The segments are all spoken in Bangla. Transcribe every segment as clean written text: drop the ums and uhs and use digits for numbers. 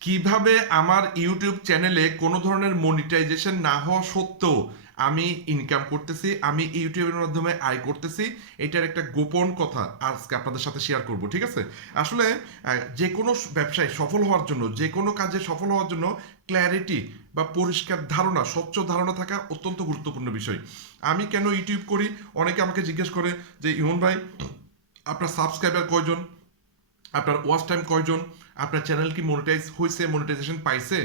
কিভাবে আমার ইউটিউব চ্যানেলে কোনো ধরনের মনিটাইজেশন না হওয়া সত্ত্বেও আমি ইনকাম করতেছি, আমি ইউটিউবের মাধ্যমে আয় করতেছি, এটার একটা গোপন কথা আজকে আপনাদের সাথে শেয়ার করব। ঠিক আছে? আসলে যে কোনো ব্যবসায় সফল হওয়ার জন্য, যে কোনো কাজে সফল হওয়ার জন্য ক্ল্যারিটি বা পরিষ্কার ধারণা, স্বচ্ছ ধারণা থাকা অত্যন্ত গুরুত্বপূর্ণ বিষয়। আমি কেন ইউটিউব করি? অনেকে আমাকে জিজ্ঞেস করে যে ইমন ভাই, আপনার সাবস্ক্রাইবার কয়জন, আপনার ওয়াচ টাইম কয়জন, আপনার চ্যানেল কি মনিটাইজ হয়েছে, মনিটাইজেশন পাইছে?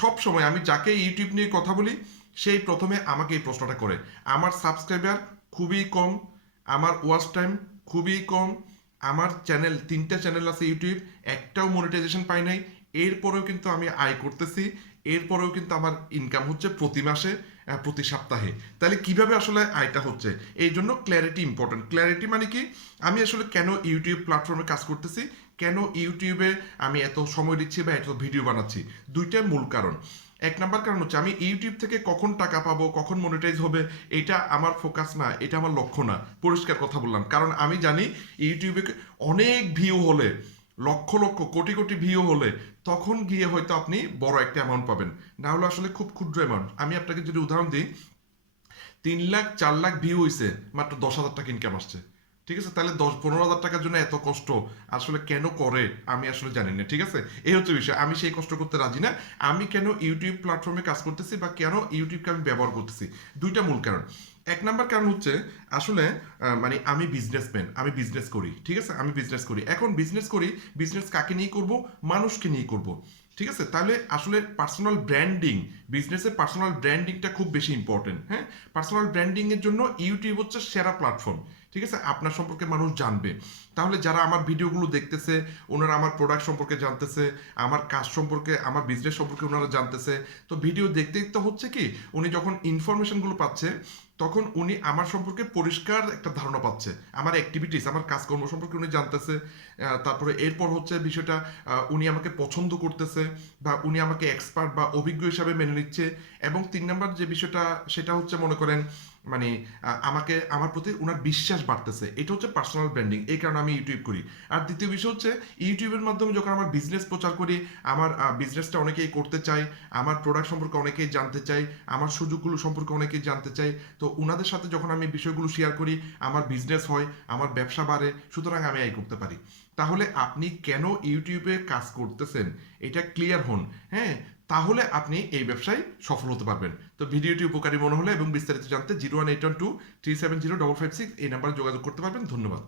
সব সময় আমি যাকে ইউটিউব নিয়ে কথা বলি সেই প্রথমে আমাকে এই প্রশ্নটা করে। আমার সাবস্ক্রাইবার খুবই কম, আমার ওয়াচ টাইম খুবই কম, আমার চ্যানেল 3টা চ্যানেল আছে ইউটিউব, একটাও মনিটাইজেশন পাই নাই, এরপরেও কিন্তু আমি আয় করতেছি, এরপরেও কিন্তু আমার ইনকাম হচ্ছে প্রতি মাসে, প্রতি সপ্তাহে। তাহলে কিভাবে আসলে আয়টা হচ্ছে? এই জন্য ক্ল্যারিটি ইম্পর্টেন্ট। ক্ল্যারিটি মানে কি? আমি আসলে কেন ইউটিউব প্ল্যাটফর্মে কাজ করতেছি, কেন ইউটিউবে আমি এত সময় দিচ্ছি বা এত ভিডিও বানাচ্ছি, দুইটাই মূল কারণ। এক নাম্বার কারণ হচ্ছে আমি ইউটিউব থেকে কখন টাকা পাবো, কখন মনিটাইজ হবে, এটা আমার ফোকাস না, এটা আমার লক্ষ্য না। পরিষ্কার কথা বললাম, কারণ আমি জানি ইউটিউবে অনেক ভিউ হলে, লক্ষ লক্ষ কোটি কোটি ভিউ হলে তখন গিয়ে হয়তো আপনি বড় একটা অ্যামাউন্ট পাবেন, না হলে আসলে খুব ক্ষুদ্র অ্যামাউন্ট। আমি আপনাকে যদি উদাহরণ দিই, 3 লাখ 4 লাখ ভিউ হয়েছে, মাত্র 10,000 টাকা ইনকাম আসছে। ঠিক আছে? তাহলে 10-15 হাজার টাকার জন্য এত কষ্ট আসলে কেন করে আমি আসলে জানি না। ঠিক আছে? এই হচ্ছে বিষয়। আমি সেই কষ্ট করতে রাজি না। আমি কেন ইউটিউব প্ল্যাটফর্মে কাজ করতেছি বা কেন ইউটিউবকে আমি ব্যবহার করতেছি, দুইটা মূল কারণ। এক নাম্বার কারণ হচ্ছে আসলে মানে আমি বিজনেসম্যান, আমি বিজনেস করি। ঠিক আছে? আমি বিজনেস করি। এখন বিজনেস করি, বিজনেস কাকে নিয়ে করব? মানুষকে নিয়ে করব। ঠিক আছে? তাহলে আসলে পার্সোনাল ব্র্যান্ডিং, বিজনেসের পার্সোনাল ব্র্যান্ডিংটা খুব বেশি ইম্পর্টেন্ট। হ্যাঁ, পার্সোনাল ব্র্যান্ডিং এর জন্য ইউটিউব হচ্ছে সেরা প্ল্যাটফর্ম। ঠিক আছে? আপনার সম্পর্কে মানুষ জানবে। তাহলে যারা আমার ভিডিওগুলো দেখতেছে, ওনারা আমার প্রোডাক্ট সম্পর্কে জানতেছে, আমার কাজ সম্পর্কে, আমার বিজনেস সম্পর্কে ওনারা জানতেছে। তো ভিডিও দেখতে দেখতে হচ্ছে কি, উনি যখন ইনফরমেশনগুলো পাচ্ছে তখন উনি আমার সম্পর্কে পরিষ্কার একটা ধারণা পাচ্ছে, আমার অ্যাক্টিভিটিস, আমার কাজকর্ম সম্পর্কে উনি জানতেছে। তারপরে এরপর হচ্ছে বিষয়টা, উনি আমাকে পছন্দ করতেছে বা উনি আমাকে এক্সপার্ট বা অভিজ্ঞ হিসাবে মেনে নিচ্ছে। এবং 3 নাম্বার যে বিষয়টা, সেটা হচ্ছে মনে করেন মানে আমাকে, আমার প্রতি ওনার বিশ্বাস বাড়তেছে। এটা হচ্ছে পার্সোনাল ব্র্যান্ডিং, এই কারণে আমি ইউটিউব করি। আর দ্বিতীয় বিষয় হচ্ছে ইউটিউবের মাধ্যমে যখন আমার বিজনেস প্রচার করি, আমার বিজনেসটা অনেকেই করতে চায়, আমার প্রোডাক্ট সম্পর্কে অনেকেই জানতে চাই, আমার সুযোগগুলো সম্পর্কে অনেকেই জানতে চাই। তো ওনাদের সাথে যখন আমি বিষয়গুলো শেয়ার করি, আমার বিজনেস হয়, আমার ব্যবসা বাড়ে, সুতরাং আমি আয় করতে পারি। তাহলে আপনি কেন ইউটিউবে কাজ করতেছেন এটা ক্লিয়ার হন। হ্যাঁ, তাহলে আপনি এই ব্যবসায় সফল হতে পারবেন। তো ভিডিওটি উপকারী মনে হলে এবং বিস্তারিত জানতে 01812 370 556 এই নাম্বারে যোগাযোগ করতে পারবেন। ধন্যবাদ।